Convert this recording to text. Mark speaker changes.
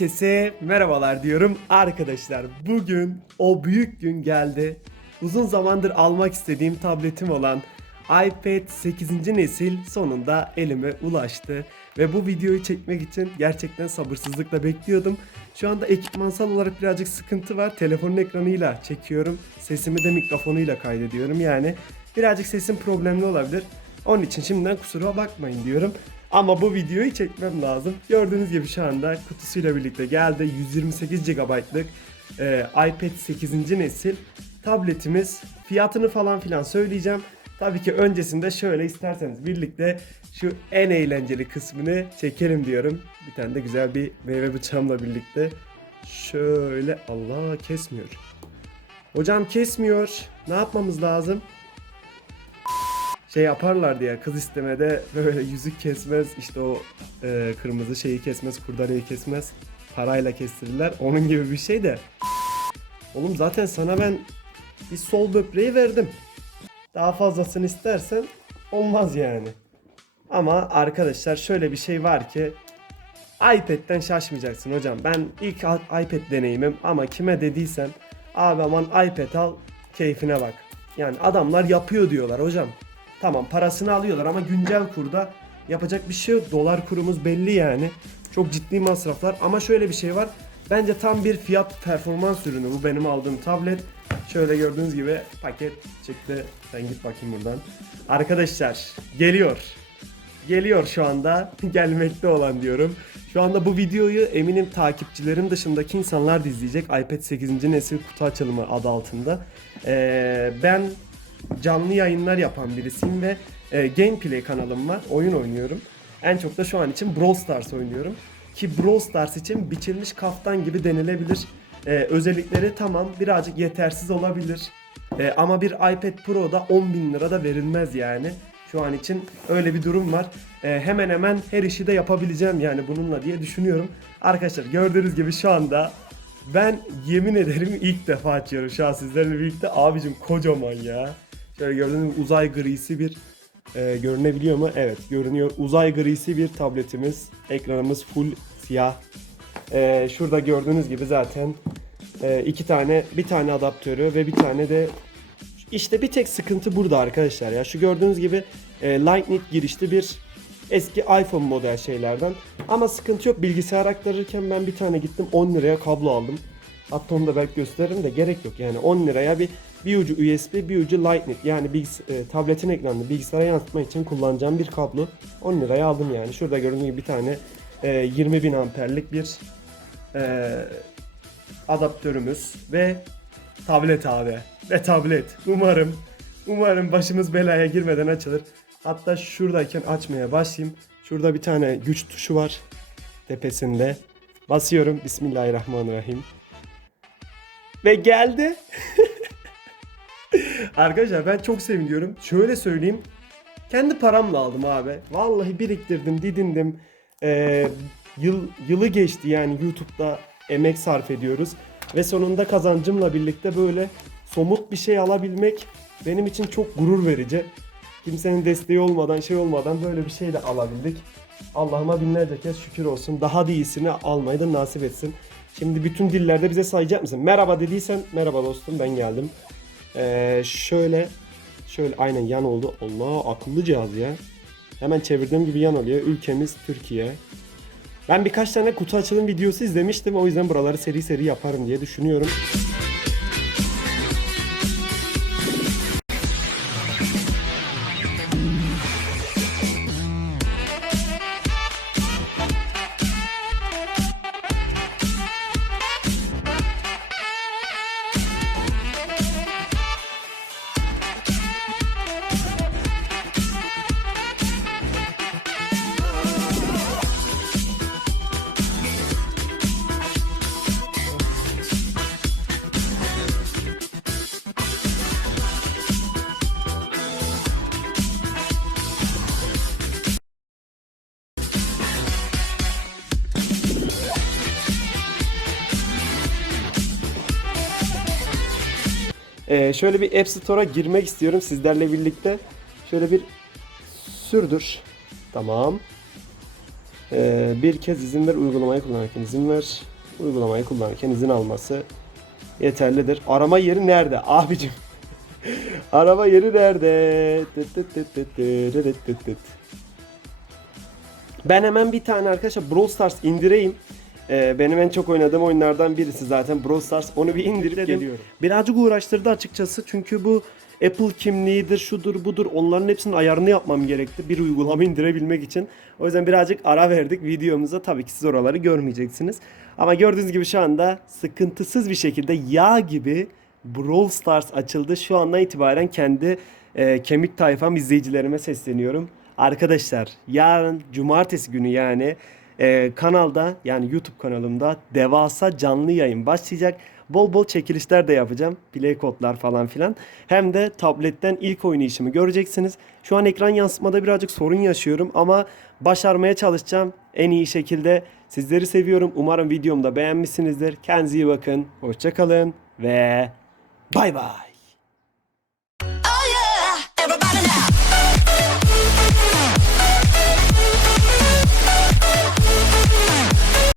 Speaker 1: Herkese merhabalar diyorum arkadaşlar. Bugün o büyük gün geldi. Uzun zamandır almak istediğim tabletim olan iPad 8. nesil sonunda elime ulaştı. Ve bu videoyu çekmek için gerçekten sabırsızlıkla bekliyordum. Şu anda ekipmansal olarak birazcık sıkıntı var. Telefonun ekranıyla çekiyorum. Sesimi de mikrofonuyla kaydediyorum. Yani birazcık sesim problemli olabilir. Onun için şimdiden kusura bakmayın diyorum. Ama bu videoyu çekmem lazım. Gördüğünüz gibi şu anda kutusuyla birlikte geldi. 128 GB'lık e, iPad 8. nesil tabletimiz. Fiyatını falan filan söyleyeceğim. Tabii ki öncesinde şöyle isterseniz birlikte şu en eğlenceli kısmını çekelim diyorum. Bir tane de güzel bir meyve bıçağımla birlikte. Şöyle Allah kesmiyor. Hocam kesmiyor. Ne yapmamız lazım? Şey yaparlar diye kız istemede böyle yüzük kesmez işte o e, kırmızı şeyi kesmez kurdaleyi kesmez parayla kestirirler. Onun gibi bir şey de. Oğlum zaten sana ben bir sol böbreği verdim. Daha fazlasını istersen olmaz yani. Ama arkadaşlar şöyle bir şey var ki iPad'den şaşmayacaksın hocam. Ben ilk iPad deneyimim ama kime dediysem abi aman iPad al keyfine bak. Yani adamlar yapıyor diyorlar hocam Tamam parasını alıyorlar ama güncel kurda yapacak bir şey yok. Dolar kurumuz belli yani. Çok ciddi masraflar ama şöyle bir şey var. Bence tam bir fiyat performans ürünü bu benim aldığım tablet. Şöyle gördüğünüz gibi paket çıktı. Sen git bakayım buradan. Arkadaşlar geliyor. Geliyor şu anda. Gelmekte olan diyorum. Şu anda bu videoyu eminim takipçilerim dışındaki insanlar da izleyecek. iPad 8. nesil kutu açılımı adı altında. Ee, ben canlı yayınlar yapan birisiyim ve e, gameplay kanalım var. Oyun oynuyorum. En çok da şu an için Brawl Stars oynuyorum. Ki Brawl Stars için biçilmiş kaftan gibi denilebilir. E, özellikleri tamam birazcık yetersiz olabilir. E, ama bir iPad Pro'da 10 bin lira da verilmez yani. Şu an için öyle bir durum var. E, hemen hemen her işi de yapabileceğim yani bununla diye düşünüyorum. Arkadaşlar gördüğünüz gibi şu anda ben yemin ederim ilk defa açıyorum şu an sizlerle birlikte. Abicim kocaman ya. Şöyle gördüğünüz uzay grisi bir e, görünebiliyor mu? Evet görünüyor. Uzay grisi bir tabletimiz. Ekranımız full siyah. E, şurada gördüğünüz gibi zaten e, iki tane bir tane adaptörü ve bir tane de işte bir tek sıkıntı burada arkadaşlar ya. Şu gördüğünüz gibi e, Lightning girişli bir eski iPhone model şeylerden. Ama sıkıntı yok. Bilgisayar aktarırken ben bir tane gittim 10 liraya kablo aldım. Hatta onu da belki gösteririm de gerek yok. Yani 10 liraya bir bir ucu USB, bir ucu Lightning. Yani bilgis e, tabletin ekranını bilgisayara yansıtma için kullanacağım bir kablo. 10 liraya aldım yani. Şurada gördüğünüz gibi bir tane e, 20.000 amperlik bir e, adaptörümüz ve tablet abi. Ve tablet. Umarım umarım başımız belaya girmeden açılır. Hatta şuradayken açmaya başlayayım. Şurada bir tane güç tuşu var tepesinde. Basıyorum. Bismillahirrahmanirrahim. Ve geldi. Arkadaşlar ben çok seviniyorum. Şöyle söyleyeyim. Kendi paramla aldım abi. Vallahi biriktirdim, didindim. Ee, yıl, yılı geçti yani YouTube'da emek sarf ediyoruz. Ve sonunda kazancımla birlikte böyle somut bir şey alabilmek benim için çok gurur verici. Kimsenin desteği olmadan, şey olmadan böyle bir şey de alabildik. Allah'ıma binlerce kez şükür olsun. Daha da iyisini almayı da nasip etsin. Şimdi bütün dillerde bize sayacak mısın? Merhaba dediysen merhaba dostum ben geldim. Ee, şöyle şöyle aynen yan oldu. Allah akıllı cihaz ya. Hemen çevirdiğim gibi yan oluyor. Ülkemiz Türkiye. Ben birkaç tane kutu açılım videosu izlemiştim. O yüzden buraları seri seri yaparım diye düşünüyorum. Ee, şöyle bir App Store'a girmek istiyorum sizlerle birlikte. Şöyle bir sürdür. Tamam. Ee, bir kez izin ver uygulamayı kullanırken izin ver. Uygulamayı kullanırken izin alması yeterlidir. Arama yeri nerede abicim? Araba yeri nerede? Ben hemen bir tane arkadaşlar Brawl Stars indireyim. Ee, benim en çok oynadığım oyunlardan birisi zaten Brawl Stars. Onu bir indirip geliyorum. Birazcık uğraştırdı açıkçası çünkü bu Apple kimliğidir, şudur budur onların hepsinin ayarını yapmam gerekti bir uygulama indirebilmek için. O yüzden birazcık ara verdik videomuza. Tabii ki siz oraları görmeyeceksiniz. Ama gördüğünüz gibi şu anda sıkıntısız bir şekilde yağ gibi Brawl Stars açıldı. Şu andan itibaren kendi e, kemik tayfam izleyicilerime sesleniyorum. Arkadaşlar yarın cumartesi günü yani e, kanalda yani YouTube kanalımda devasa canlı yayın başlayacak. Bol bol çekilişler de yapacağım. Play kodlar falan filan. Hem de tabletten ilk oynayışımı göreceksiniz. Şu an ekran yansıtmada birazcık sorun yaşıyorum ama başarmaya çalışacağım en iyi şekilde. Sizleri seviyorum. Umarım videomu da beğenmişsinizdir. Kendinize iyi bakın. Hoşçakalın ve bay bay.